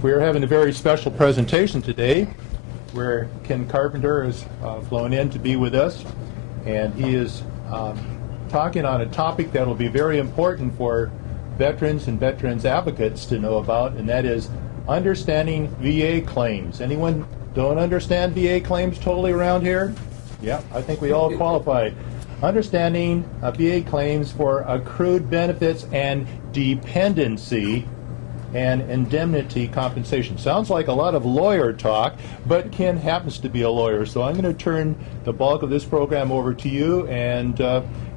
We're having a very special presentation today where Ken Carpenter has flown in to be with us, and he is talking on a topic that will be very important for veterans and veterans advocates to know about, and that is understanding VA claims. Anyone don't understand VA claims totally around here? Yeah, I think we all qualify. Understanding VA claims for accrued benefits and dependency and indemnity compensation. Sounds like a lot of lawyer talk, but Ken happens to be a lawyer, so I'm going to turn the bulk of this program over to you, and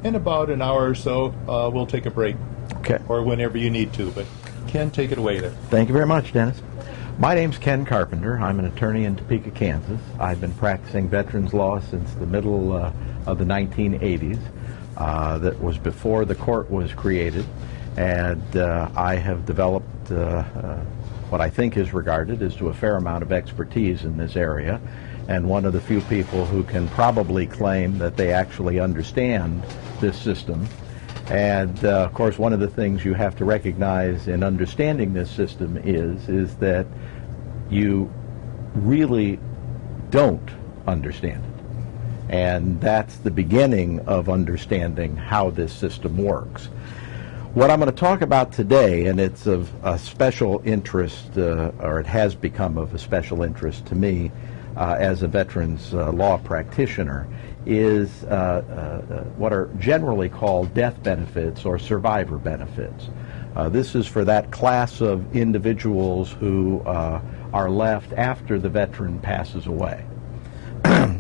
in about an hour or so, we'll take a break. Okay. Or whenever you need to, but Ken, take it away there. Thank you very much, Dennis. My name's Ken Carpenter. I'm an attorney in Topeka, Kansas. I've been practicing veterans law since the middle of the 1980s. That was before the court was created, and I have developed what I think is regarded as to a fair amount of expertise in this area, and one of the few people who can probably claim that they actually understand this system. And of course, one of the things you have to recognize in understanding this system is that you really don't understand it. And that's the beginning of understanding how this system works. What I'm going to talk about today, and it's of a special interest, or it has become of a special interest to me as a veterans law practitioner, is what are generally called death benefits or survivor benefits. This is for that class of individuals who are left after the veteran passes away.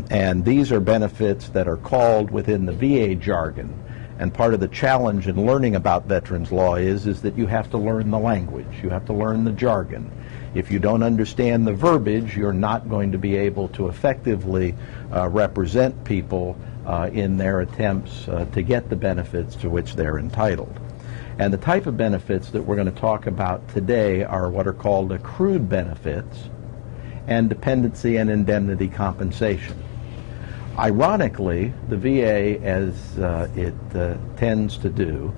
And these are benefits that are called within the VA jargon. And part of the challenge in learning about veterans law is that you have to learn the language, you have to learn the jargon. If you don't understand the verbiage, you're not going to be able to effectively represent people in their attempts to get the benefits to which they're entitled. And the type of benefits that we're going to talk about today are what are called accrued benefits and dependency and indemnity compensation. Ironically, the VA, as it tends to do,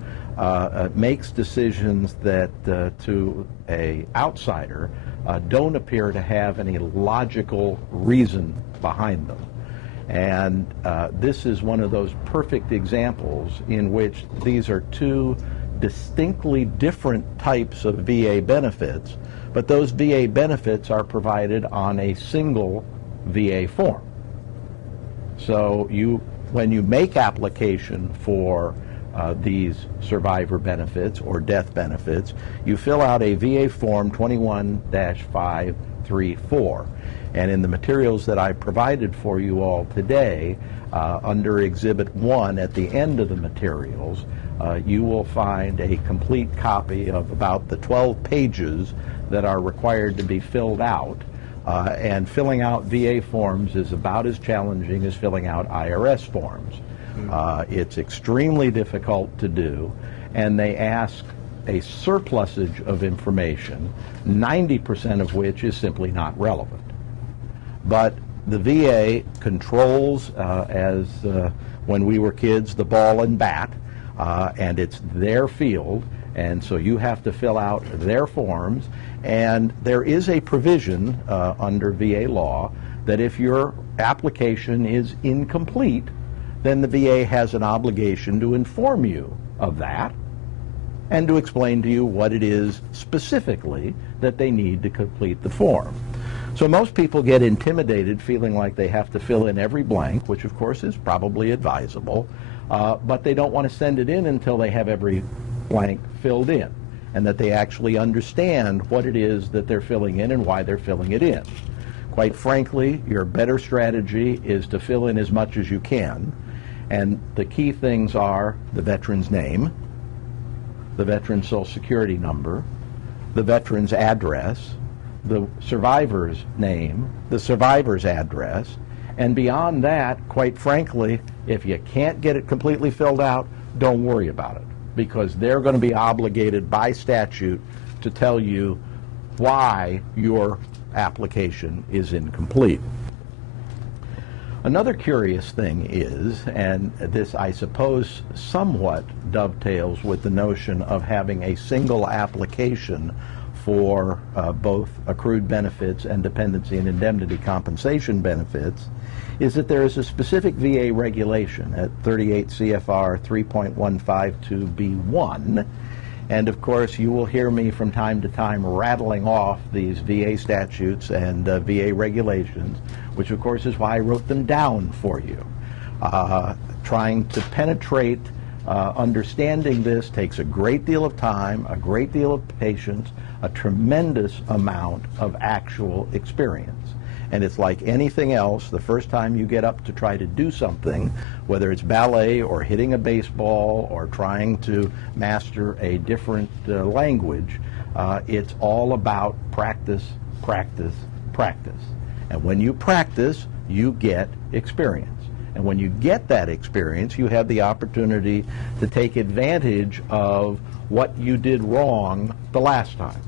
makes decisions that to an outsider don't appear to have any logical reason behind them. And this is one of those perfect examples in which these are two distinctly different types of VA benefits, but those VA benefits are provided on a single VA form. So when you make application for these survivor benefits or death benefits, you fill out a VA form 21-534. And in the materials that I provided for you all today, under Exhibit 1 at the end of the materials, you will find a complete copy of about the 12 pages that are required to be filled out. And filling out VA forms is about as challenging as filling out IRS forms. It's extremely difficult to do, and they ask a surplusage of information, 90% of which is simply not relevant. But the VA controls, as when we were kids, the ball and bat, and it's their field, and so you have to fill out their forms. And there is a provision under VA law that if your application is incomplete, then the VA has an obligation to inform you of that and to explain to you what it is specifically that they need to complete the form. So most people get intimidated feeling like they have to fill in every blank, which of course is probably advisable, but they don't want to send it in until they have every blank filled in, and that they actually understand what it is that they're filling in and why they're filling it in. Quite frankly, your better strategy is to fill in as much as you can, and the key things are the veteran's name, the veteran's Social Security number, the veteran's address, the survivor's name, the survivor's address, and beyond that, quite frankly, if you can't get it completely filled out, don't worry about it, because they're going to be obligated by statute to tell you why your application is incomplete. Another curious thing is, and this I suppose somewhat dovetails with the notion of having a single application for both accrued benefits and dependency and indemnity compensation benefits is that there is a specific VA regulation at 38 CFR 3.152B1. And of course, you will hear me from time to time rattling off these VA statutes and VA regulations, which of course is why I wrote them down for you. Trying to penetrate understanding this takes a great deal of time, a great deal of patience, a tremendous amount of actual experience. And it's like anything else, the first time you get up to try to do something, whether it's ballet or hitting a baseball or trying to master a different language, it's all about practice, practice, practice. And when you practice, you get experience. And when you get that experience, you have the opportunity to take advantage of what you did wrong the last time.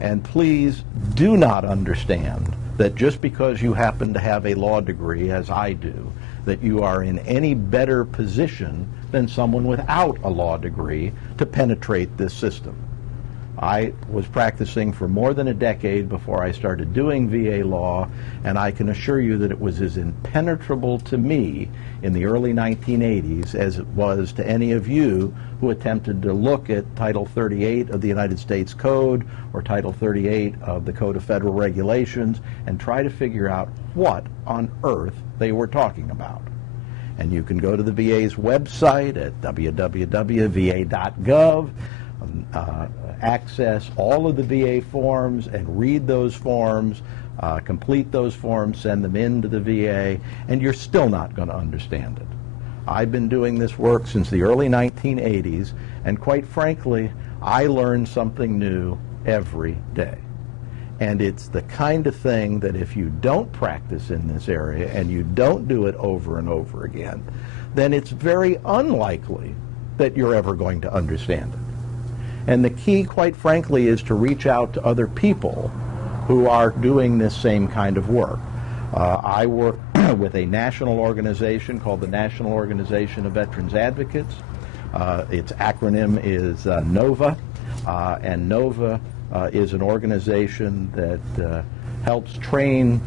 And please do not understand that just because you happen to have a law degree, as I do, that you are in any better position than someone without a law degree to penetrate this system. I was practicing for more than a decade before I started doing VA law, and I can assure you that it was as impenetrable to me in the early 1980s as it was to any of you who attempted to look at Title 38 of the United States Code or Title 38 of the Code of Federal Regulations and try to figure out what on earth they were talking about. And you can go to the VA's website at www.va.gov, access all of the VA forms and read those forms, complete those forms, send them in to the VA, and you're still not going to understand it. I've been doing this work since the early 1980s, and quite frankly, I learn something new every day. And it's the kind of thing that if you don't practice in this area and you don't do it over and over again, then it's very unlikely that you're ever going to understand it. And the key, quite frankly, is to reach out to other people who are doing this same kind of work. I work with a national organization called the National Organization of Veterans Advocates. Its acronym is NOVA, and NOVA is an organization that helps train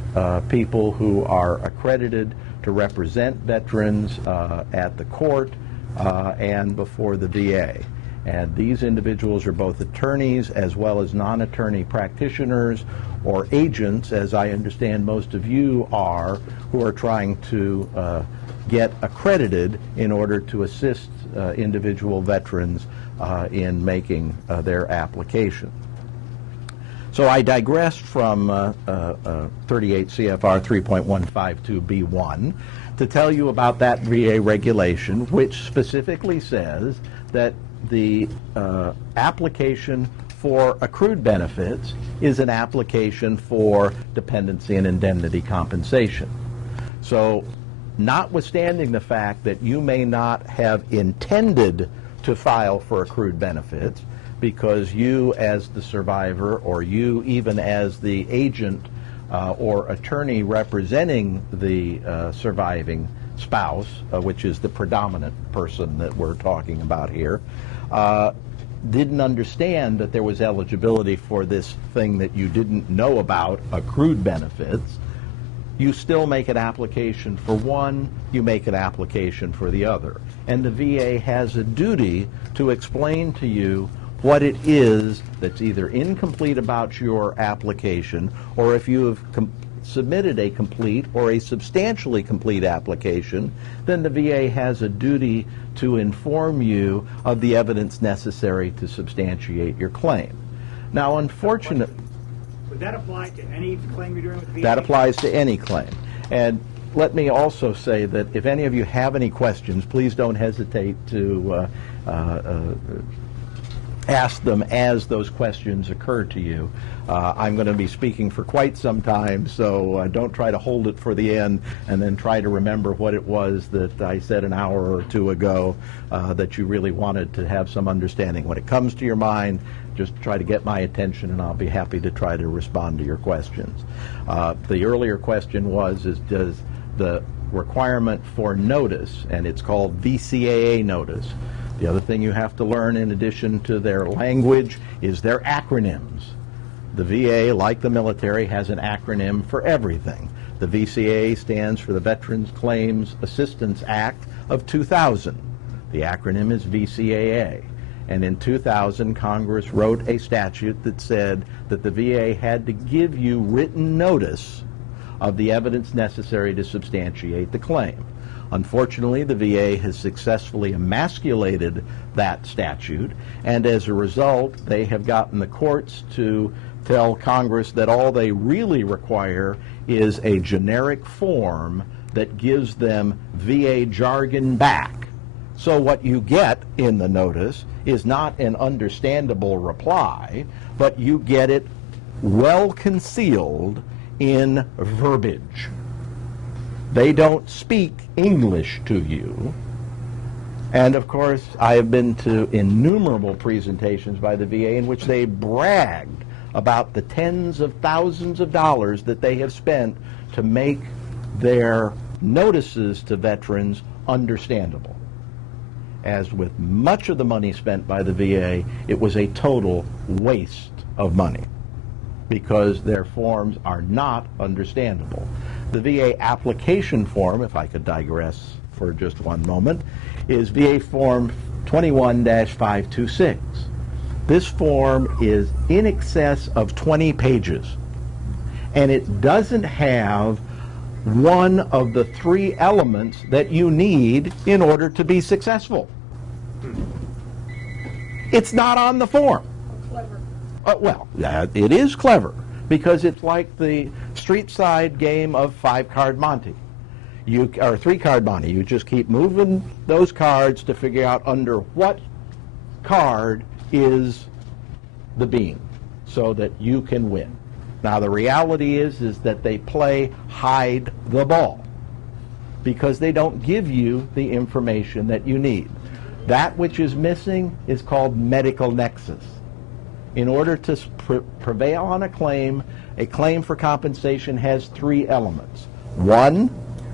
people who are accredited to represent veterans at the court and before the VA. And these individuals are both attorneys as well as non-attorney practitioners or agents, as I understand most of you are, who are trying to get accredited in order to assist individual veterans in making their application. So I digressed from 38 CFR 3.152B1 to tell you about that VA regulation, which specifically says that the application for accrued benefits is an application for dependency and indemnity compensation. So, notwithstanding the fact that you may not have intended to file for accrued benefits, because you as the survivor or you even as the agent or attorney representing the surviving spouse, which is the predominant person that we're talking about here, didn't understand that there was eligibility for this thing that you didn't know about, accrued benefits, you still make an application for one, you make an application for the other. And the VA has a duty to explain to you what it is that's either incomplete about your application, or if you have submitted a complete or a substantially complete application, then the VA has a duty to inform you of the evidence necessary to substantiate your claim. Now, unfortunately, would that apply to any claim you're doing with the VA? That applies to any claim. And let me also say that if any of you have any questions, please don't hesitate to ask them as those questions occur to you. I'm going to be speaking for quite some time, so don't try to hold it for the end and then try to remember what it was that I said an hour or two ago that you really wanted to have some understanding. When it comes to your mind, just try to get my attention and I'll be happy to try to respond to your questions. The earlier question was, does the requirement for notice, and it's called VCAA notice. The other thing you have to learn in addition to their language is their acronyms. The VA, like the military, has an acronym for everything. The VCAA stands for the Veterans Claims Assistance Act of 2000. The acronym is VCAA. And in 2000, Congress wrote a statute that said that the VA had to give you written notice of the evidence necessary to substantiate the claim. Unfortunately, the VA has successfully emasculated that statute, and as a result, they have gotten the courts to tell Congress that all they really require is a generic form that gives them VA jargon back. So what you get in the notice is not an understandable reply, but you get it well concealed in verbiage. They don't speak English to you. And of course, I have been to innumerable presentations by the VA in which they bragged about the tens of thousands of dollars that they have spent to make their notices to veterans understandable. As with much of the money spent by the VA, it was a total waste of money because their forms are not understandable. The VA application form, if I could digress for just one moment, is VA Form 21-526. This form is in excess of 20 pages, and it doesn't have one of the three elements that you need in order to be successful. It's not on the form. Clever. Well, it is clever because it's like the street side game of 5-card Monte. Or 3-card Monte. You just keep moving those cards to figure out under what card is the bean so that you can win. Now the reality is that they play hide the ball because they don't give you the information that you need. That which is missing is called medical nexus. In order to prevail on a claim for compensation has three elements. One,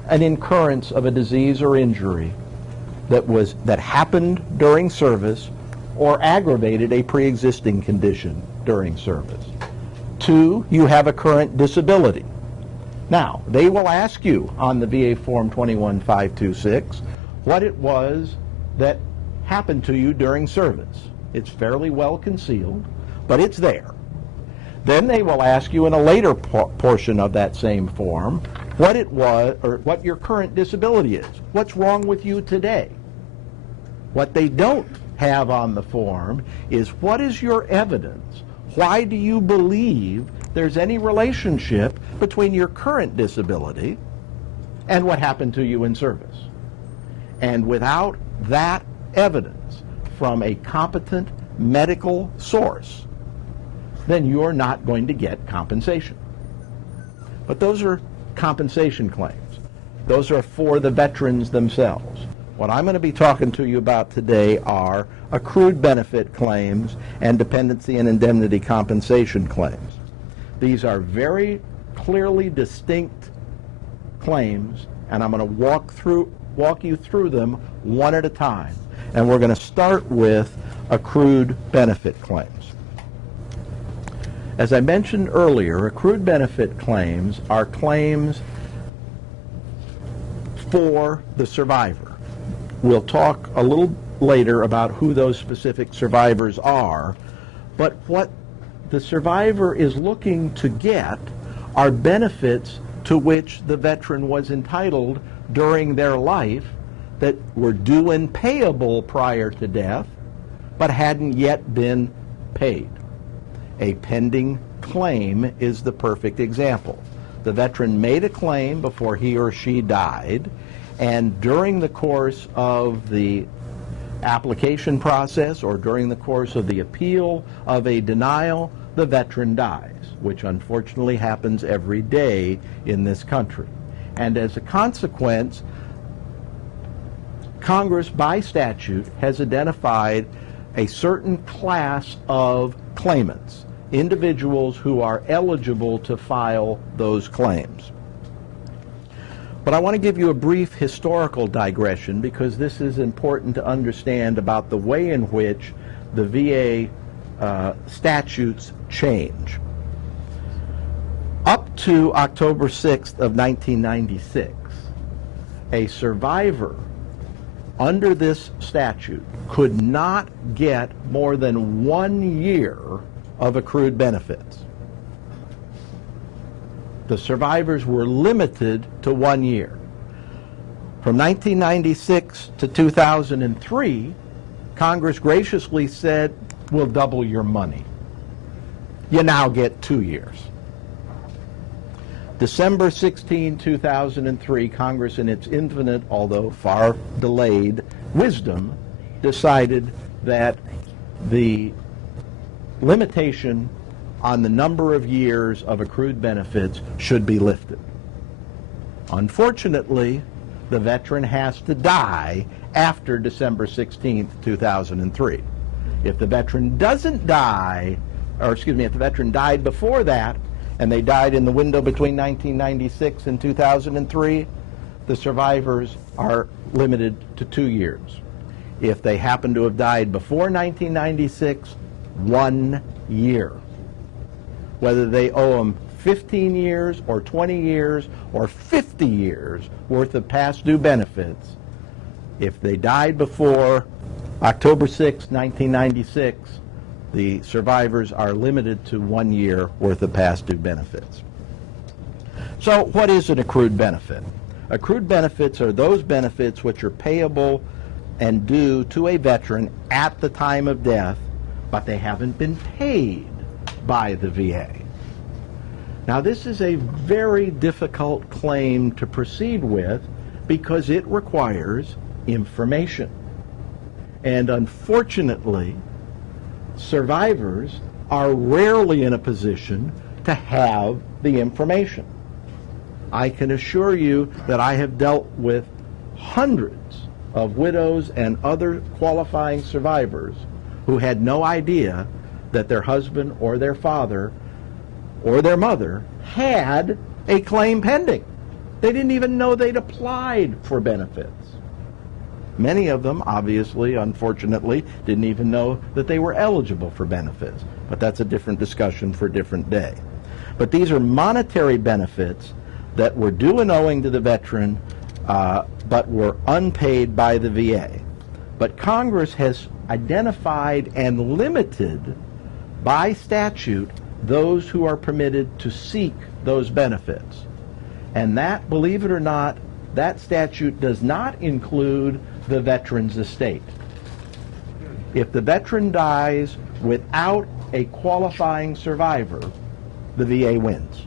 an incurrence of a disease or injury that happened during service or aggravated a pre-existing condition during service. Two, you have a current disability. Now, they will ask you on the VA Form 21-526 what it was that happened to you during service. It's fairly well concealed, but it's there. Then they will ask you in a later portion of that same form what it was, or what your current disability is. What's wrong with you today? What they don't have on the form is what is your evidence? Why do you believe there's any relationship between your current disability and what happened to you in service? And without that evidence from a competent medical source, then you're not going to get compensation. But those are compensation claims. Those are for the veterans themselves. What I'm going to be talking to you about today are accrued benefit claims and dependency and indemnity compensation claims. These are very clearly distinct claims, and I'm going to walk you through them one at a time. And we're going to start with accrued benefit claims. As I mentioned earlier, accrued benefit claims are claims for the survivor. We'll talk a little later about who those specific survivors are, but what the survivor is looking to get are benefits to which the veteran was entitled during their life that were due and payable prior to death, but hadn't yet been paid. A pending claim is the perfect example. The veteran made a claim before he or she died, and during the course of the application process or during the course of the appeal of a denial, the veteran dies, which unfortunately happens every day in this country. And as a consequence, Congress, by statute, has identified a certain class of claimants, individuals who are eligible to file those claims. But I want to give you a brief historical digression because this is important to understand about the way in which the VA statutes change. Up to October 6th of 1996, a survivor under this statute could not get more than 1 year of accrued benefits. The survivors were limited to 1 year. From 1996 to 2003, Congress graciously said, we'll double your money. You now get 2 years. December 16, 2003, Congress, in its infinite, although far delayed, wisdom, decided that the limitation on the number of years of accrued benefits should be lifted. Unfortunately, the veteran has to die after December 16, 2003. If the veteran doesn't die, or excuse me, if the veteran died before that, and they died in the window between 1996 and 2003, the survivors are limited to 2 years. If they happen to have died before 1996, 1 year. Whether they owe them 15 years or 20 years or 50 years worth of past due benefits, if they died before October 6, 1996, the survivors are limited to 1 year worth of past due benefits. So what is an accrued benefit? Accrued benefits are those benefits which are payable and due to a veteran at the time of death, but they haven't been paid by the VA. Now, this is a very difficult claim to proceed with because it requires information. And unfortunately, survivors are rarely in a position to have the information. I can assure you that I have dealt with hundreds of widows and other qualifying survivors who had no idea that their husband or their father or their mother had a claim pending. They didn't even know they'd applied for benefits. Many of them, obviously, unfortunately, didn't even know that they were eligible for benefits. But that's a different discussion for a different day. But these are monetary benefits that were due and owing to the veteran, but were unpaid by the VA. But Congress has identified and limited by statute those who are permitted to seek those benefits. And that, believe it or not, that statute does not include the veteran's estate. If the veteran dies without a qualifying survivor, the VA wins.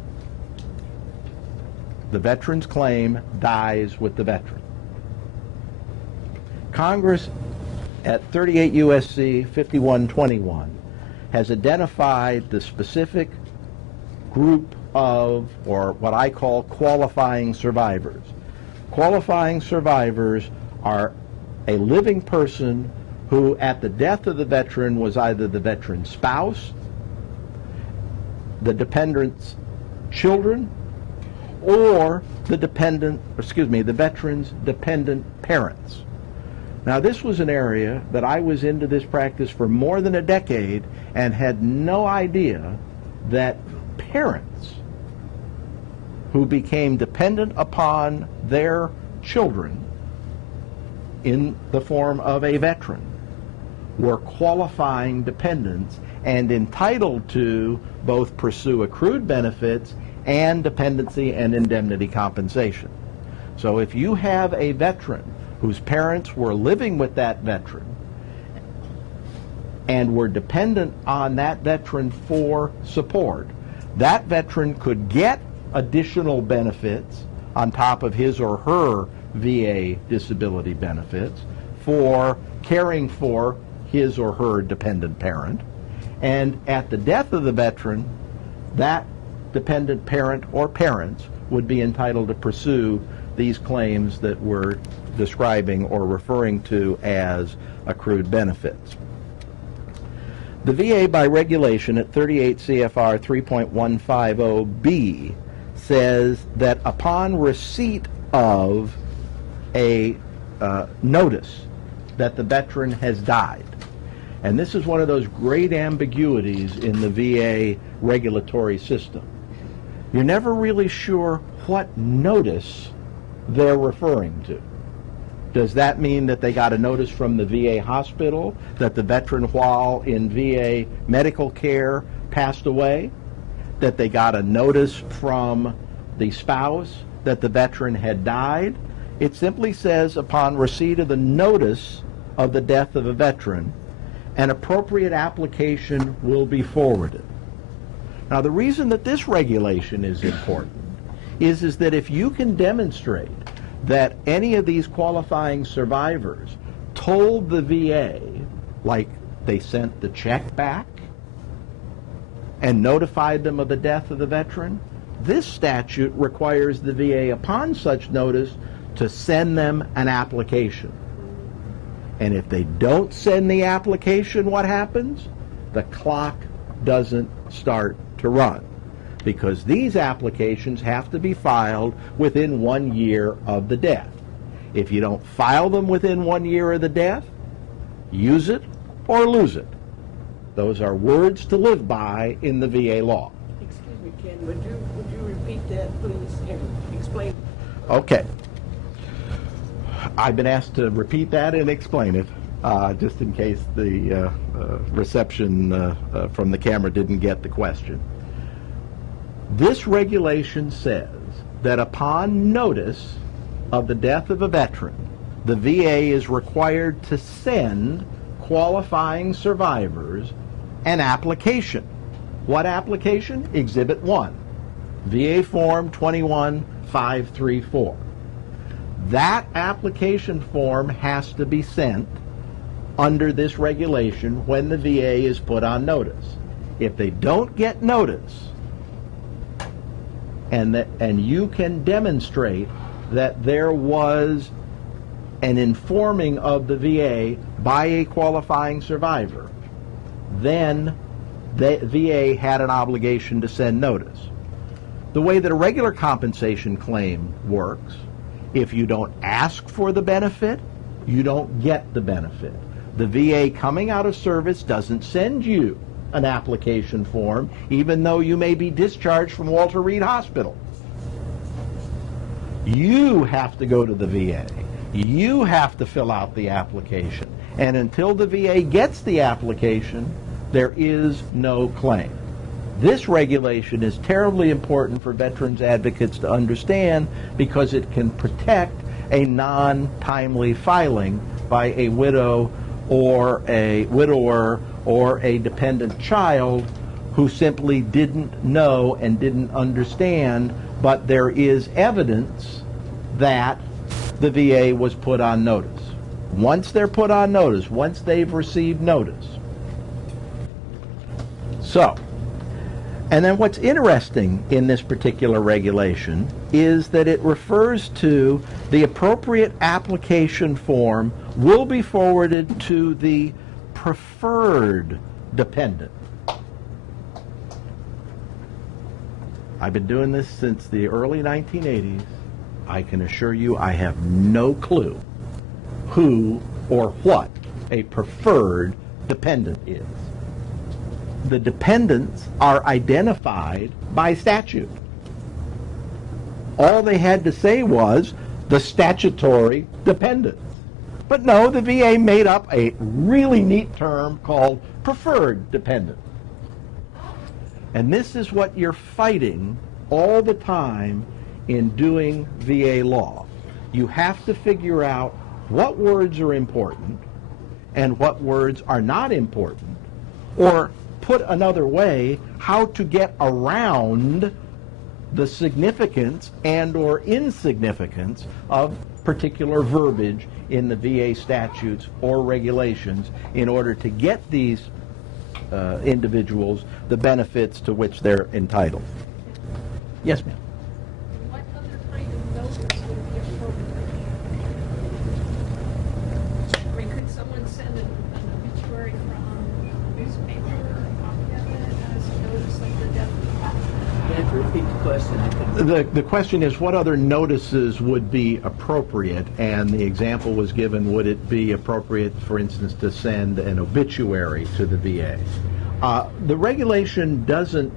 The veteran's claim dies with the veteran. Congress, at 38 U.S.C. 5121, has identified the specific group of, or what I call, qualifying survivors. Qualifying survivors are a living person who, at the death of the veteran, was either the veteran's spouse, the dependent's children, or the veteran's dependent parents. Now, this was an area that I was into this practice for more than a decade and had no idea that parents who became dependent upon their children in the form of a veteran were qualifying dependents and entitled to both pursue accrued benefits and dependency and indemnity compensation. So if you have a veteran whose parents were living with that veteran and were dependent on that veteran for support, that veteran could get additional benefits on top of his or her VA disability benefits for caring for his or her dependent parent. And at the death of the veteran, that dependent parent or parents would be entitled to pursue these claims that we're describing or referring to as accrued benefits. The VA, by regulation at 38 CFR 3.150B, says that upon receipt of a notice that the veteran has died, and this is one of those great ambiguities in the VA regulatory system. you're never really sure what notice they're referring to. Does that mean that they got a notice from the VA hospital that the veteran while in VA medical care passed away? That they got a notice from the spouse that the veteran had died? It simply says, upon receipt of the notice of the death of a veteran, an appropriate application will be forwarded. Now, the reason that this regulation is important is that if you can demonstrate that any of these qualifying survivors told the VA, like they sent the check back and notified them of the death of the veteran, this statute requires the VA, upon such notice, to send them an application. And if they don't send the application, what happens? The clock doesn't start to run, because these applications have to be filed within 1 year of the death. If you don't file them within 1 year of the death, use it or lose it. Those are words to live by in the VA law. Excuse me, Ken, would you repeat that, please, and explain? Okay. I've been asked to repeat that and explain it, just in case the reception from the camera didn't get the question. This regulation says that upon notice of the death of a veteran, the VA is required to send qualifying survivors an application. What application? Exhibit 1, VA Form 21534. That application form has to be sent under this regulation when the VA is put on notice. If they don't get notice, and you can demonstrate that there was an informing of the VA by a qualifying survivor, then the VA had an obligation to send notice. The way that a regular compensation claim works, if you don't ask for the benefit, you don't get the benefit. The VA coming out of service doesn't send you an application form, even though you may be discharged from Walter Reed Hospital. You have to go to the VA. You have to fill out the application. And until the VA gets the application, there is no claim. This regulation is terribly important for veterans advocates to understand, because it can protect a non-timely filing by a widow or a widower or a dependent child who simply didn't know and didn't understand, but there is evidence that the VA was put on notice. Once they're put on notice, once they've received notice. So, and then what's interesting in this particular regulation is that it refers to the appropriate application form will be forwarded to the preferred dependent. I've been doing this since the early 1980s. I can assure you I have no clue who or what a preferred dependent is. The dependents are identified by statute. All they had to say was the statutory dependents. But no, the VA made up a really neat term called preferred dependent. And this is what you're fighting all the time in doing VA law. You have to figure out what words are important and what words are not important, or put another way, how to get around the significance and or insignificance of particular verbiage in the VA statutes or regulations in order to get these individuals the benefits to which they're entitled. Yes, ma'am. What other kind of notice would be appropriate? I mean, could someone send an obituary from a newspaper or a copy of it as a notice of the death of the You have to repeat the question. The question is, what other notices would be appropriate? And the example was given, would it be appropriate, for instance, to send an obituary to the VA? The regulation doesn't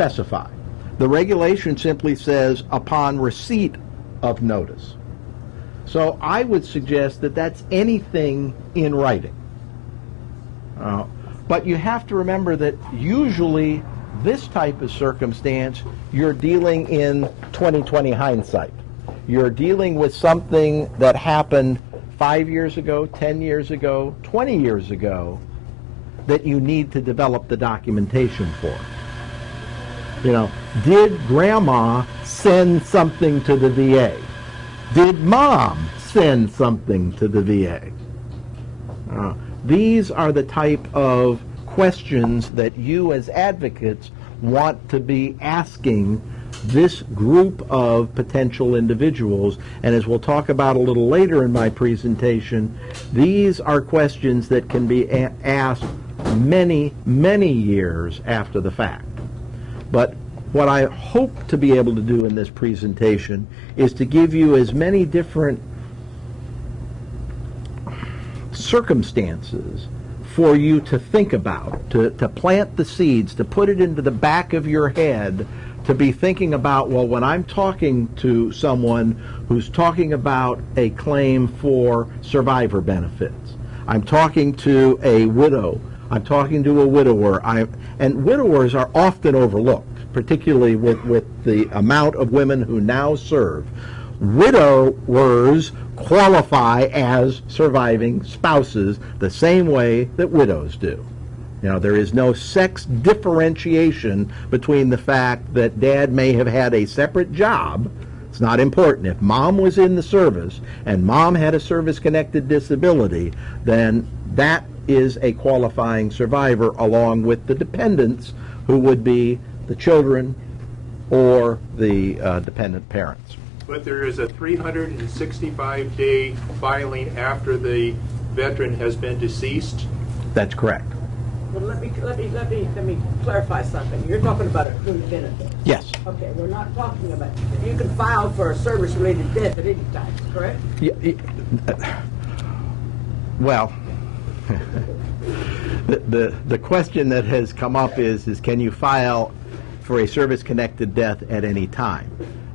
specify. The regulation simply says upon receipt of notice. So I would suggest that that's anything in writing. But you have to remember that usually this type of circumstance, you're dealing in 20/20 hindsight. You're dealing with something that happened 5 years ago, 10 years ago, 20 years ago, that you need to develop the documentation for. You know, did grandma send something to the VA? Did mom send something to the VA? These are the type of questions that you as advocates want to be asking this group of potential individuals. And as we'll talk about a little later in my presentation, these are questions that can be asked many, many years after the fact. But what I hope to be able to do in this presentation is to give you as many different circumstances for you to think about, to plant the seeds, to put it into the back of your head, to be thinking about, well, when I'm talking to someone who's talking about a claim for survivor benefits, I'm talking to a widow, I'm talking to a widower, and widowers are often overlooked, particularly with the amount of women who now serve. Widowers qualify as surviving spouses the same way that widows do. You know, there is no sex differentiation between the fact that dad may have had a separate job. It's not important. If mom was in the service and mom had a service-connected disability, then that is a qualifying survivor along with the dependents, who would be the children or the dependent parents. But there is a 365-day filing after the veteran has been deceased? That's correct. Well, let me clarify something. You're talking about accrued benefits. Yes. Okay, we're not talking about, you can file for a service-related death at any time, correct? Well, the question that has come up is can you file for a service-connected death at any time?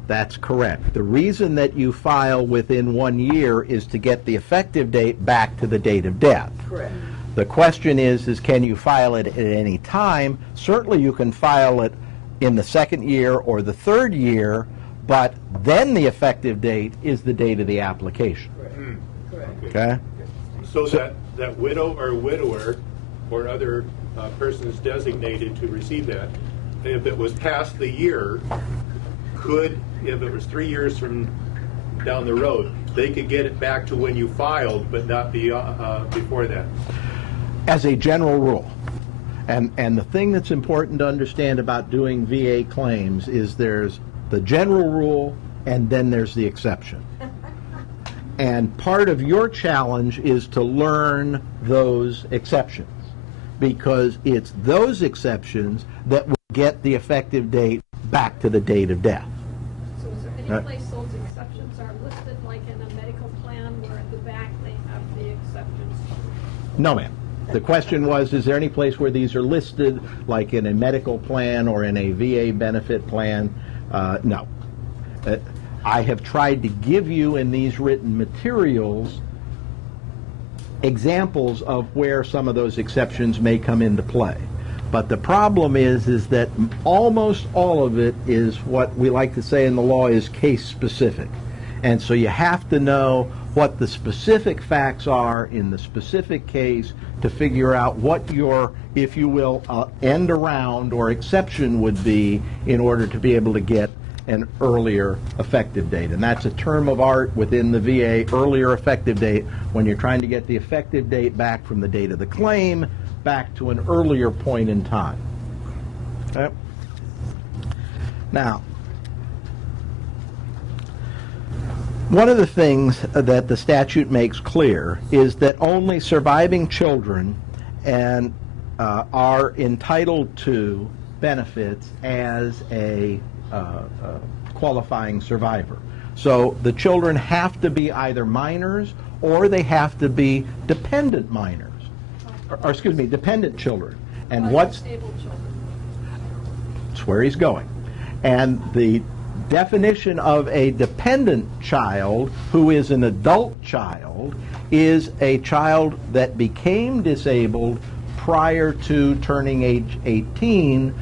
That's correct. The reason that you file within 1 year is to get the effective date back to the date of death. Correct. The question is can you file it at any time? Certainly you can file it in the second year or the third year, but then the effective date is the date of the application. Correct. Okay? So that widow or widower or other persons designated to receive that, if it was past the year, could, if it was 3 years from down the road, they could get it back to when you filed, but not be before that? As a general rule. And the thing that's important to understand about doing VA claims is there's the general rule and then there's the exception. And part of your challenge is to learn those exceptions, because it's those exceptions that will get the effective date back to the date of death. So is there any place those exceptions are listed, like in a medical plan, where at the back they have the exceptions? No, ma'am. The question was, is there any place where these are listed, like in a medical plan or in a VA benefit plan? No. I have tried to give you in these written materials examples of where some of those exceptions may come into play. But the problem is that almost all of it is what we like to say in the law is case specific. And so you have to know what the specific facts are in the specific case to figure out what your, if you will, end around or exception would be in order to be able to get an earlier effective date. And that's a term of art within the VA, earlier effective date, when you're trying to get the effective date back from the date of the claim back to an earlier point in time. Okay? Now, one of the things that the statute makes clear is that only surviving children are entitled to benefits as a qualifying survivor. So the children have to be either minors or they have to be dependent minors, or excuse me, dependent children. And what's stable children? That's where he's going. And the definition of a dependent child who is an adult child is a child that became disabled prior to turning age 18,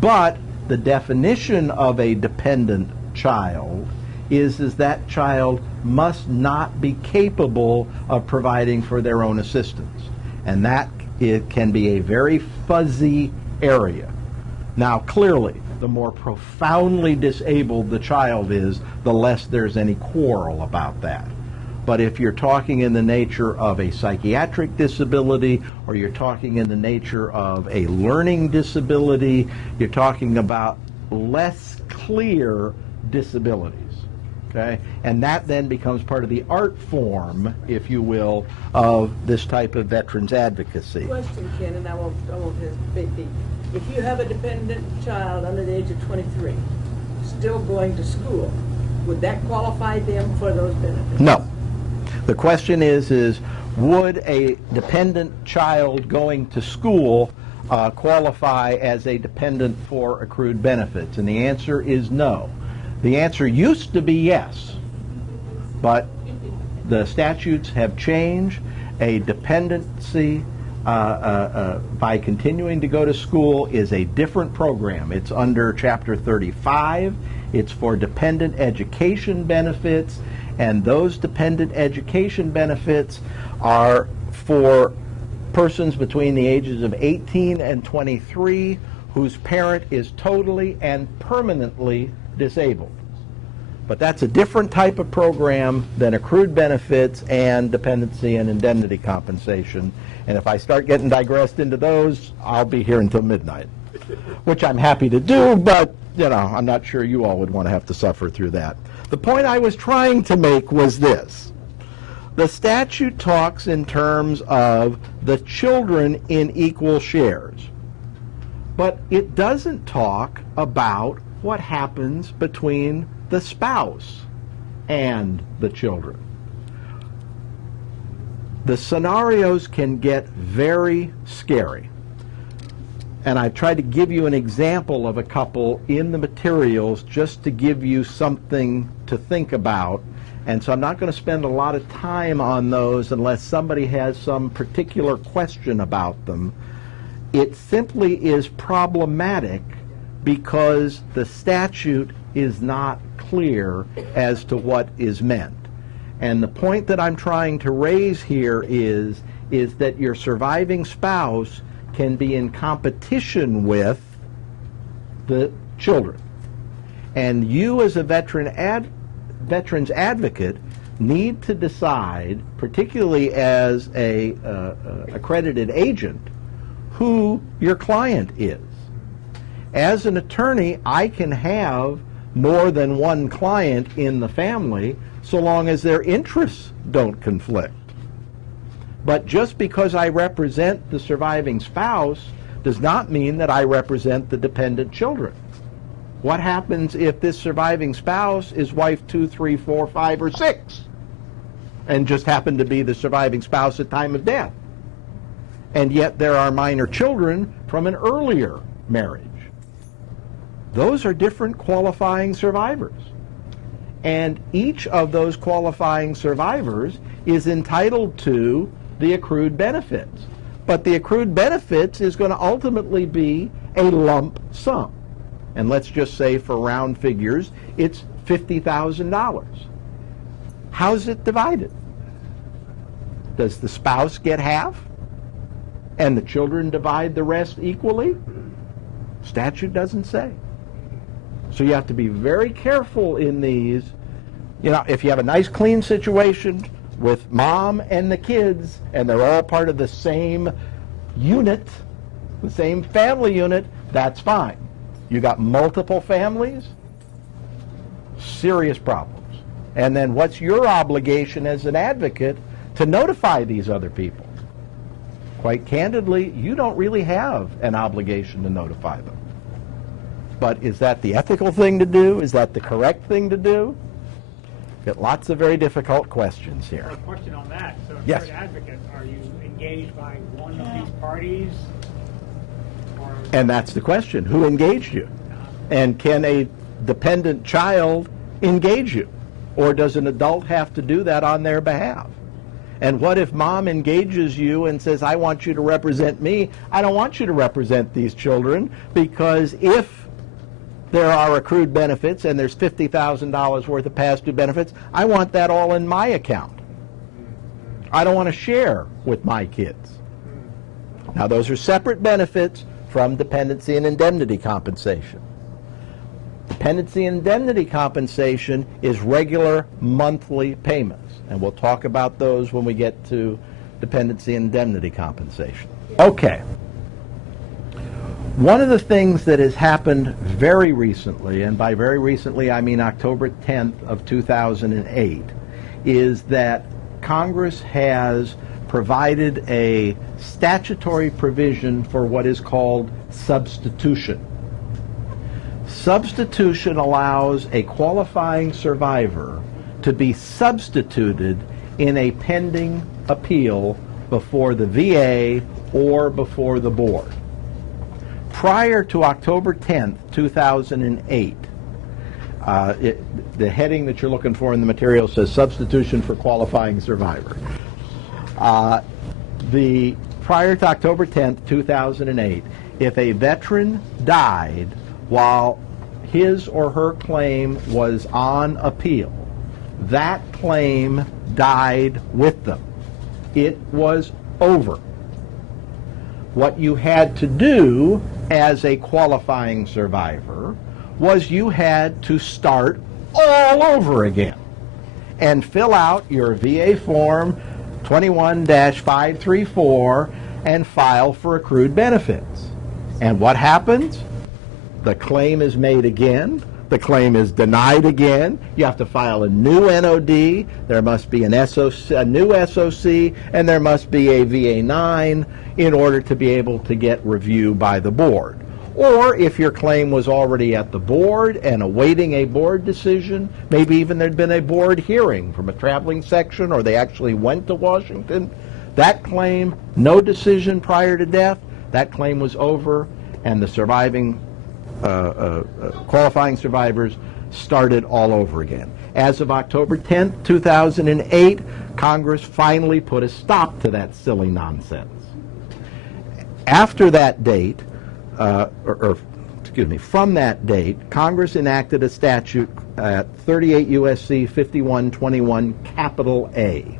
but the definition of a dependent child is that child must not be capable of providing for their own assistance. And that it can be a very fuzzy area. Now, clearly, the more profoundly disabled the child is, the less there's any quarrel about that. But if you're talking in the nature of a psychiatric disability, or you're talking in the nature of a learning disability, you're talking about less clear disabilities. Okay? And that then becomes part of the art form, if you will, of this type of veterans advocacy. Question, Ken, and I won't hesitate. If you have a dependent child under the age of 23, still going to school, would that qualify them for those benefits? No. The question is would a dependent child going to school qualify as a dependent for accrued benefits? And the answer is no. The answer used to be yes, but the statutes have changed. A dependency by continuing to go to school is a different program. It's under Chapter 35. It's for dependent education benefits, and those dependent education benefits are for persons between the ages of 18 and 23 whose parent is totally and permanently disabled. But that's a different type of program than accrued benefits and dependency and indemnity compensation. And if I start getting digressed into those, I'll be here until midnight, which I'm happy to do, but you know, I'm not sure you all would want to have to suffer through that. The point I was trying to make was this. The statute talks in terms of the children in equal shares, but it doesn't talk about what happens between the spouse and the children. The scenarios can get very scary. And I've tried to give you an example of a couple in the materials just to give you something to think about. And so I'm not going to spend a lot of time on those unless somebody has some particular question about them. It simply is problematic because the statute is not clear as to what is meant. And the point that I'm trying to raise here is that your surviving spouse can be in competition with the children. And you as a veterans advocate need to decide, particularly as a accredited agent, who your client is. As an attorney, I can have more than one client in the family so long as their interests don't conflict. But just because I represent the surviving spouse does not mean that I represent the dependent children. What happens if this surviving spouse is wife 2, 3, 4, 5, or 6 and just happened to be the surviving spouse at time of death? And yet there are minor children from an earlier marriage. Those are different qualifying survivors. And each of those qualifying survivors is entitled to the accrued benefits. But the accrued benefits is going to ultimately be a lump sum. And let's just say for round figures, it's $50,000. How's it divided? Does the spouse get half? And the children divide the rest equally? Statute doesn't say. So you have to be very careful in these. You know, if you have a nice clean situation with mom and the kids, and they're all part of the same unit, the same family unit, that's fine. You got multiple families, serious problems. And then what's your obligation as an advocate to notify these other people? Quite candidly, you don't really have an obligation to notify them. But is that the ethical thing to do? Is that the correct thing to do? Got lots of very difficult questions here. A question on that. So if Yes. you're an advocate, are you engaged by one of these parties? Or And that's the question. Who engaged you? And can a dependent child engage you? Or does an adult have to do that on their behalf? And what if mom engages you and says, I want you to represent me? I don't want you to represent these children, because if there are accrued benefits and there's $50,000 worth of past due benefits, I want that all in my account. I don't want to share with my kids. Now, those are separate benefits from dependency and indemnity compensation. Dependency and indemnity compensation is regular monthly payments, and we'll talk about those when we get to dependency and indemnity compensation. Okay. One of the things that has happened very recently, and by very recently I mean October 10th of 2008, is that Congress has provided a statutory provision for what is called substitution. Substitution allows a qualifying survivor to be substituted in a pending appeal before the VA or before the board. Prior to October 10th, 2008, the heading that you're looking for in the material says substitution for qualifying survivor. Prior to October 10th, 2008, if a veteran died while his or her claim was on appeal, that claim died with them. It was over. What you had to do as a qualifying survivor was you had to start all over again and fill out your VA form 21-534 and file for accrued benefits. And what happens? The claim is made again. The claim is denied again. You have to file a new NOD. There must be a new SOC, and there must be a VA-9 in order to be able to get review by the board. Or if your claim was already at the board and awaiting a board decision, maybe even there'd been a board hearing from a traveling section, or they actually went to Washington, that claim, no decision prior to death, that claim was over, and the surviving qualifying survivors started all over again. As of October 10th, 2008, Congress finally put a stop to that silly nonsense. After that date, from that date, Congress enacted a statute at 38 U.S.C. 5121 capital A.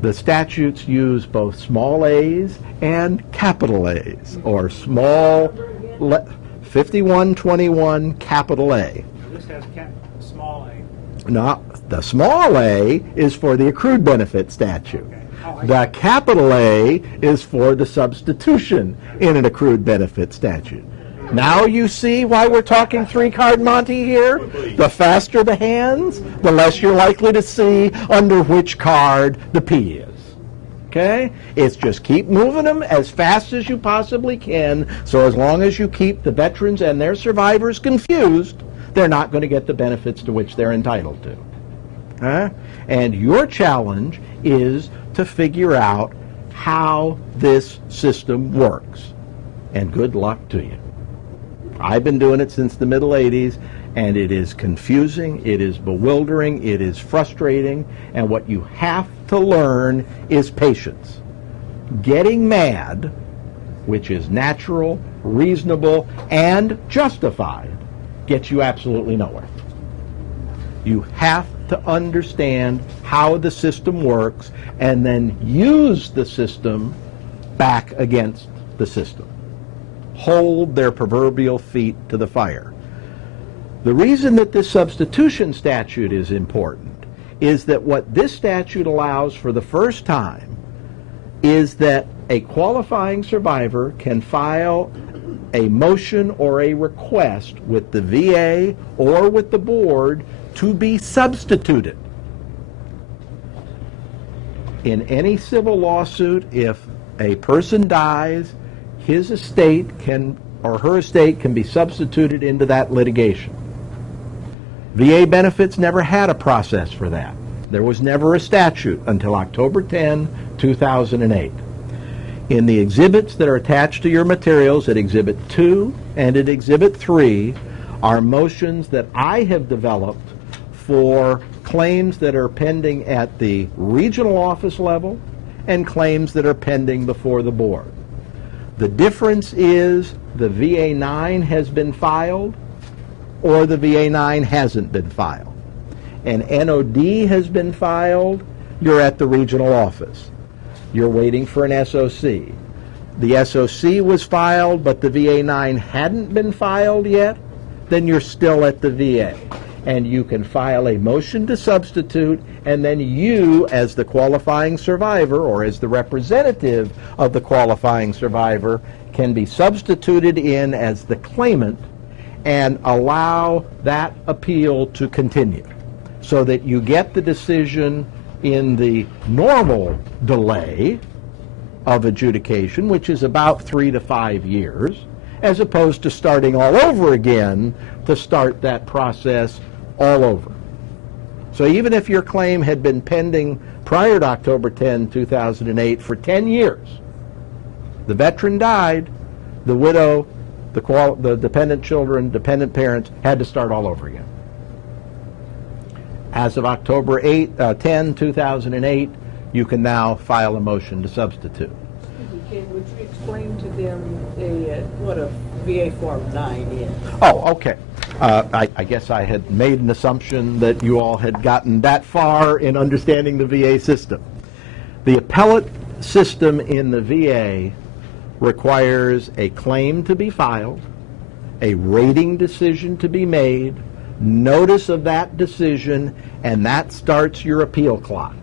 The statutes use both small a's and capital A's, or 5121 capital A. This has small a. No, the small a is for the accrued benefit statute. Okay. The capital A is for the substitution in an accrued benefit statute. Now you see why we're talking three-card Monte here? The faster the hands, the less you're likely to see under which card the P is. Okay? It's just keep moving them as fast as you possibly can, so as long as you keep the veterans and their survivors confused, they're not going to get the benefits to which they're entitled to. And your challenge is to figure out how this system works. And good luck to you. I've been doing it since the middle 80s, and it is confusing, it is bewildering, it is frustrating, and what you have to learn is patience. Getting mad, which is natural, reasonable, and justified, gets you absolutely nowhere. You have to understand how the system works and then use the system back against the system. Hold their proverbial feet to the fire. The reason that this substitution statute is important is that what this statute allows for the first time is that a qualifying survivor can file a motion or a request with the VA or with the board to be substituted. In any civil lawsuit, if a person dies, his estate can, or her estate can be substituted into that litigation. VA benefits never had a process for that. There was never a statute until October 10, 2008. In the exhibits that are attached to your materials at Exhibit 2 and at Exhibit 3 are motions that I have developed for claims that are pending at the regional office level and claims that are pending before the board. The difference is the VA-9 has been filed or the VA-9 hasn't been filed. An NOD has been filed, you're at the regional office. You're waiting for an SOC. The SOC was filed, but the VA-9 hadn't been filed yet, then you're still at the VA. And you can file a motion to substitute, and then you, as the qualifying survivor or as the representative of the qualifying survivor, can be substituted in as the claimant and allow that appeal to continue so that you get the decision in the normal delay of adjudication, which is about 3 to 5 years, as opposed to starting all over again to start that process all over. So even if your claim had been pending prior to October 10, 2008 for 10 years, the veteran died, the widow, the dependent children, dependent parents had to start all over again. As of October 10, 2008, you can now file a motion to substitute. Would you explain to them what a VA Form 9 is? Oh, okay. I guess I had made an assumption that you all had gotten that far in understanding the VA system. The appellate system in the VA requires a claim to be filed, a rating decision to be made, notice of that decision, and that starts your appeal clock.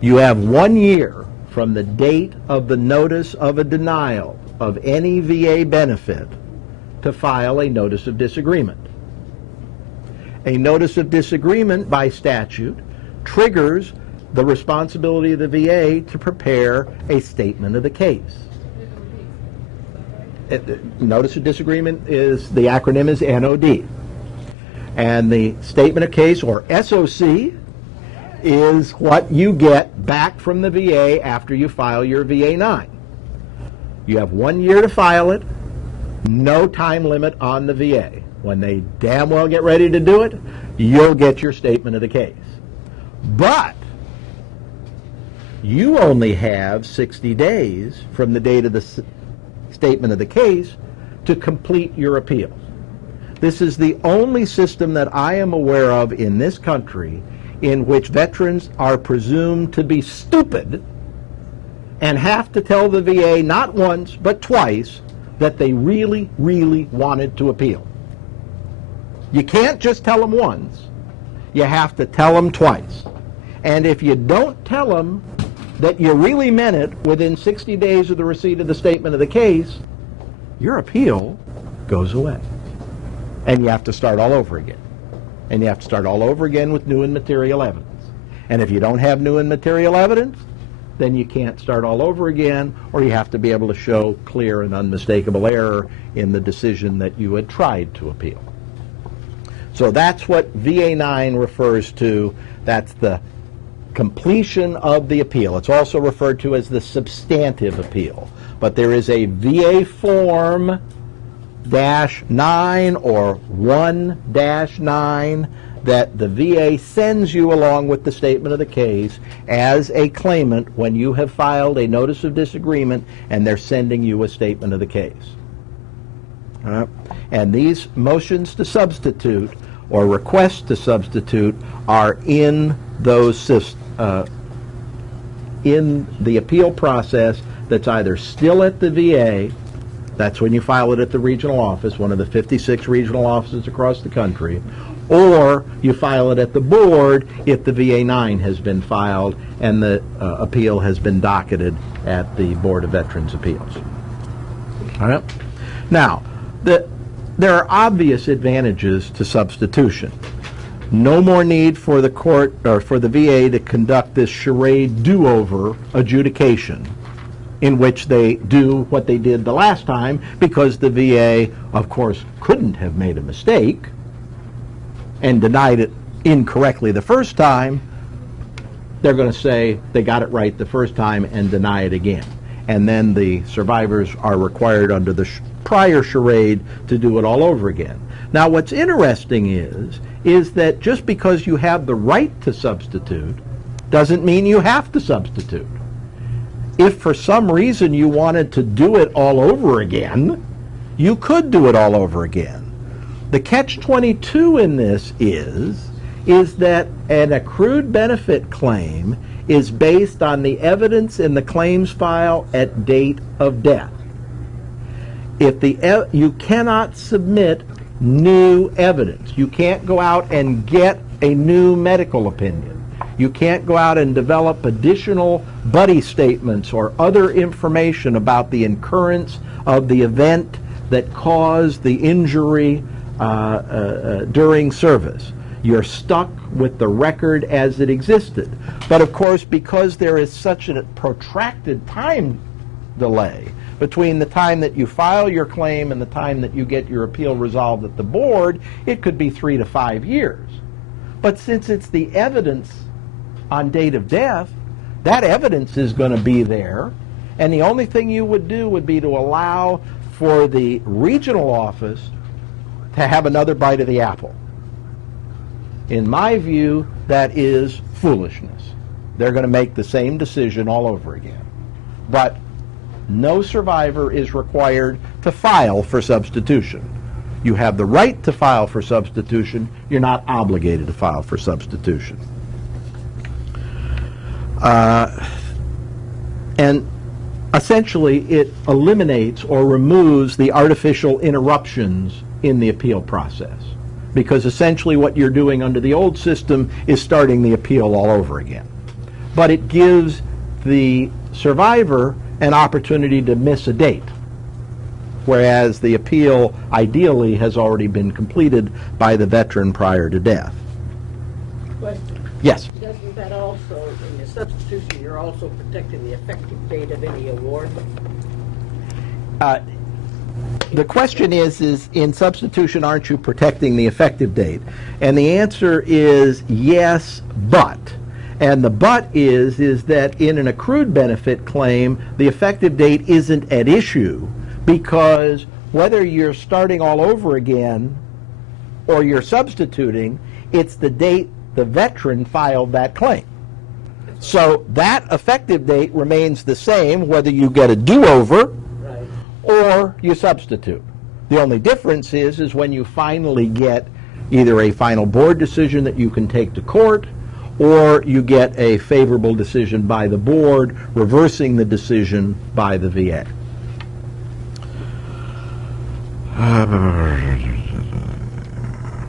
You have 1 year from the date of the notice of a denial of any VA benefit to file a notice of disagreement. A notice of disagreement by statute triggers the responsibility of the VA to prepare a statement of the case. Notice of disagreement is, the acronym is NOD. And the statement of case, or SOC, is what you get back from the VA after you file your VA-9. You have 1 year to file it, no time limit on the VA. When they damn well get ready to do it, you'll get your statement of the case. But you only have 60 days from the date of the statement of the case to complete your appeal. This is the only system that I am aware of in this country in which veterans are presumed to be stupid and have to tell the VA not once but twice that they really, really wanted to appeal. You can't just tell them once. You have to tell them twice. And if you don't tell them that you really meant it within 60 days of the receipt of the statement of the case, your appeal goes away. And you have to start all over again. And you have to start all over again with new and material evidence. And if you don't have new and material evidence, then you can't start all over again, or you have to be able to show clear and unmistakable error in the decision that you had tried to appeal. So that's what VA-9 refers to. That's the completion of the appeal. It's also referred to as the substantive appeal. But there is a VA Form -9 or 1-9 that the VA sends you along with the statement of the case as a claimant when you have filed a notice of disagreement and they're sending you a statement of the case. All right? And these motions to substitute or requests to substitute are in those in the appeal process that's either still at the VA. That's when you file it at the regional office, one of the 56 regional offices across the country, or you file it at the board if the VA-9 has been filed and the appeal has been docketed at the Board of Veterans Appeals. All right? Now, there are obvious advantages to substitution. No more need for the court or for the VA to conduct this charade do-over adjudication in which they do what they did the last time, because the VA, of course, couldn't have made a mistake and denied it incorrectly the first time. They're going to say they got it right the first time and deny it again. And then the survivors are required under the prior charade to do it all over again. Now, what's interesting is that just because you have the right to substitute doesn't mean you have to substitute. If for some reason you wanted to do it all over again, you could do it all over again. The catch-22 in this is that an accrued benefit claim is based on the evidence in the claims file at date of death. You cannot submit new evidence. You can't go out and get a new medical opinion. You can't go out and develop additional buddy statements or other information about the occurrence of the event that caused the injury during service. You're stuck with the record as it existed. But of course, because there is such a protracted time delay between the time that you file your claim and the time that you get your appeal resolved at the board, it could be 3 to 5 years. But since it's the evidence on date of death, that evidence is going to be there, and the only thing you would do would be to allow for the regional office to have another bite of the apple. In my view, that is foolishness. They're going to make the same decision all over again. But no survivor is required to file for substitution. You have the right to file for substitution. You're not obligated to file for substitution. And essentially, it eliminates or removes the artificial interruptions in the appeal process, because essentially what you're doing under the old system is starting the appeal all over again. But it gives the survivor an opportunity to miss a date, whereas the appeal ideally has already been completed by the veteran prior to death. Question. Yes? Doesn't that also, in the substitution, you're also protecting the effective date of any award? The question is in substitution, aren't you protecting the effective date? And the answer is yes, but. And the but is that in an accrued benefit claim, the effective date isn't at issue, because whether you're starting all over again or you're substituting, it's the date the veteran filed that claim. So that effective date remains the same whether you get a do-over or you substitute. The only difference is when you finally get either a final board decision that you can take to court, or you get a favorable decision by the board reversing the decision by the VA.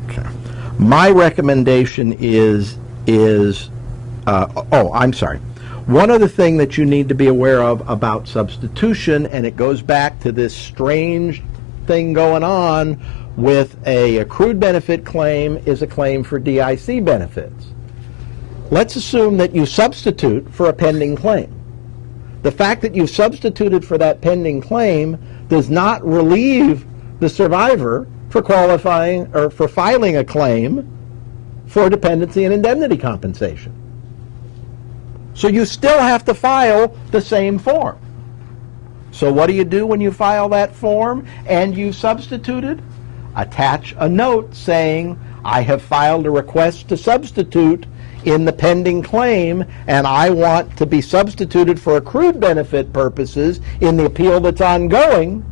Okay. My recommendation is I'm sorry. One other thing that you need to be aware of about substitution, and it goes back to this strange thing going on with a accrued benefit claim, is a claim for DIC benefits. Let's assume that you substitute for a pending claim. The fact that you've substituted for that pending claim does not relieve the survivor for qualifying or for filing a claim for dependency and indemnity compensation. So you still have to file the same form. So what do you do when you file that form and you've substituted? Attach a note saying, I have filed a request to substitute in the pending claim, and I want to be substituted for accrued benefit purposes in the appeal that's ongoing,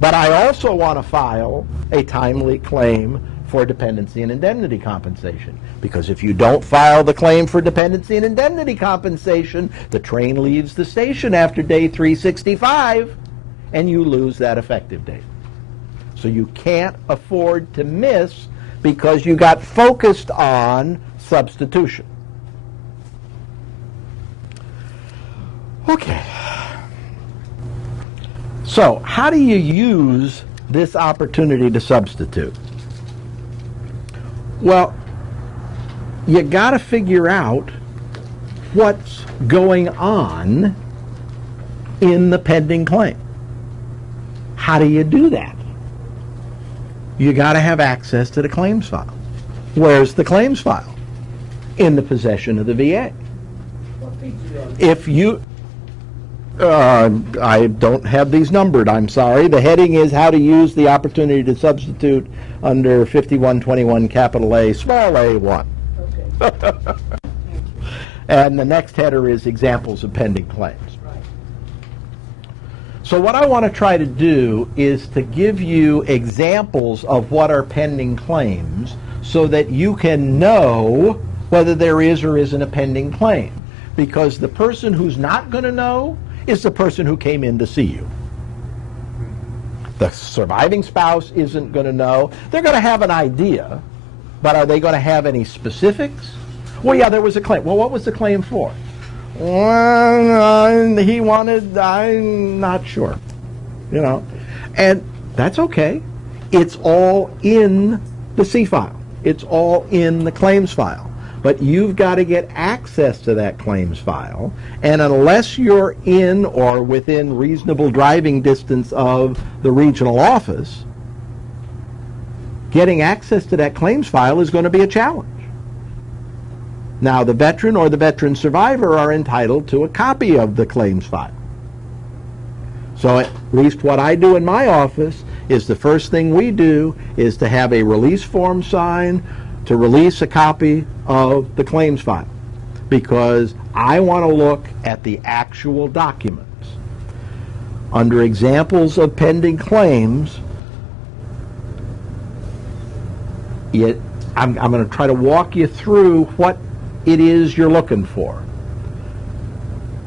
but I also want to file a timely claim for dependency and indemnity compensation. Because if you don't file the claim for dependency and indemnity compensation, the train leaves the station after day 365, and you lose that effective date. So you can't afford to miss because you got focused on substitution. Okay. So how do you use this opportunity to substitute? Well, you got to figure out what's going on in the pending claim. How do you do that? You got to have access to the claims file. Where's the claims file? In the possession of the VA. What page are you on? If you, I don't have these numbered, I'm sorry. The heading is how to use the opportunity to substitute under 5121 capital A, small a1. Okay. And the next header is examples of pending claims. So what I want to try to do is to give you examples of what are pending claims so that you can know whether there is or isn't a pending claim. Because the person who's not going to know is the person who came in to see you. The surviving spouse isn't going to know. They're going to have an idea, but are they going to have any specifics? Well, yeah, there was a claim. Well, what was the claim for? Well, he wanted, I'm not sure, you know. And that's okay. It's all in the C file. It's all in the claims file. But you've got to get access to that claims file, and unless you're in or within reasonable driving distance of the regional office, getting access to that claims file is going to be a challenge. Now, the veteran or the veteran survivor are entitled to a copy of the claims file. So at least what I do in my office is the first thing we do is to have a release form signed to release a copy of the claims file, because I want to look at the actual documents. Under examples of pending claims, I'm going to try to walk you through what it is you're looking for.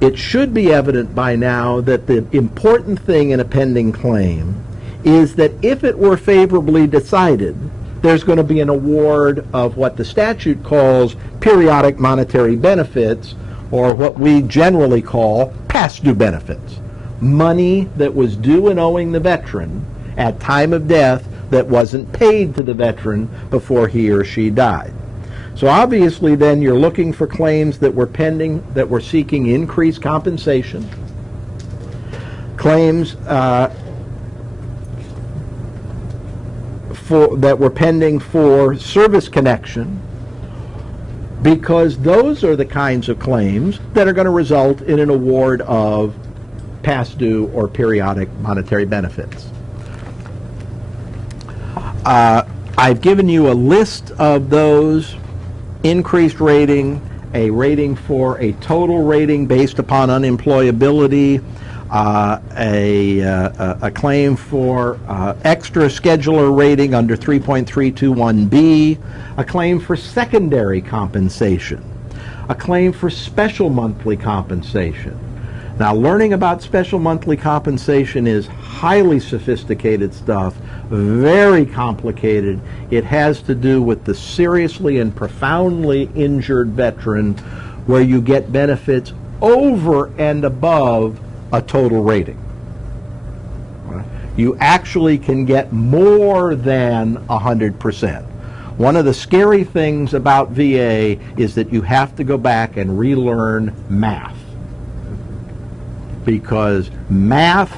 It should be evident by now that the important thing in a pending claim is that if it were favorably decided, there's going to be an award of what the statute calls periodic monetary benefits, or what we generally call past due benefits. Money that was due and owing the veteran at time of death that wasn't paid to the veteran before he or she died. So obviously then you're looking for claims that were pending, that were seeking increased compensation, claims that were pending for service connection, because those are the kinds of claims that are going to result in an award of past due or periodic monetary benefits. I've given you a list of those: increased rating, a rating for a total rating based upon unemployability, a claim for extra scheduler rating under 3.321B, a claim for secondary compensation, a claim for special monthly compensation. Now, learning about special monthly compensation is highly sophisticated stuff, very complicated. It has to do with the seriously and profoundly injured veteran, where you get benefits over and above a total rating. You actually can get more than 100%. One of the scary things about VA is that you have to go back and relearn math, because math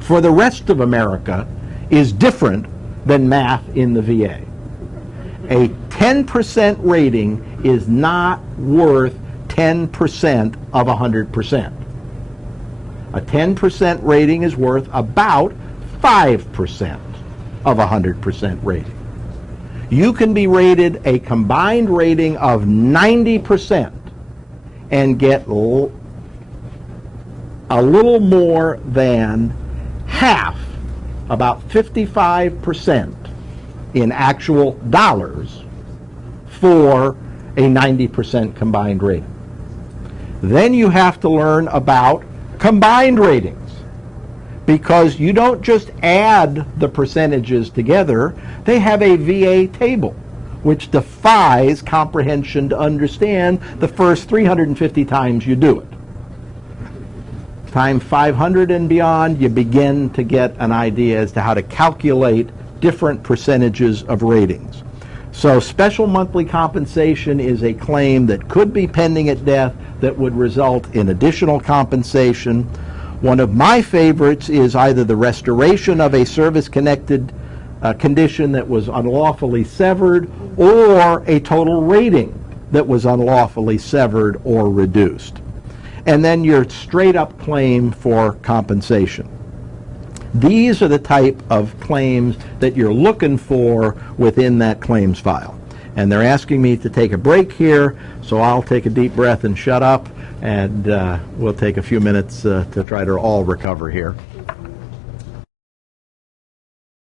for the rest of America is different than math in the VA. A 10% rating is not worth 10% of 100%. A 10% rating is worth about 5% of 100% rating. You can be rated a combined rating of 90% and get a little more than half, about 55% in actual dollars, for a 90% combined rating. Then you have to learn about combined ratings, because you don't just add the percentages together. They have a VA table which defies comprehension to understand the first 350 times you do it. Time 500 and beyond, you begin to get an idea as to how to calculate different percentages of ratings. So special monthly compensation is a claim that could be pending at death that would result in additional compensation. One of my favorites is either the restoration of a service-connected condition that was unlawfully severed, or a total rating that was unlawfully severed or reduced. and then your straight-up claim for compensation. These are the type of claims that you're looking for within that claims file. And they're asking me to take a break here, so I'll take a deep breath and shut up, and we'll take a few minutes to try to all recover here.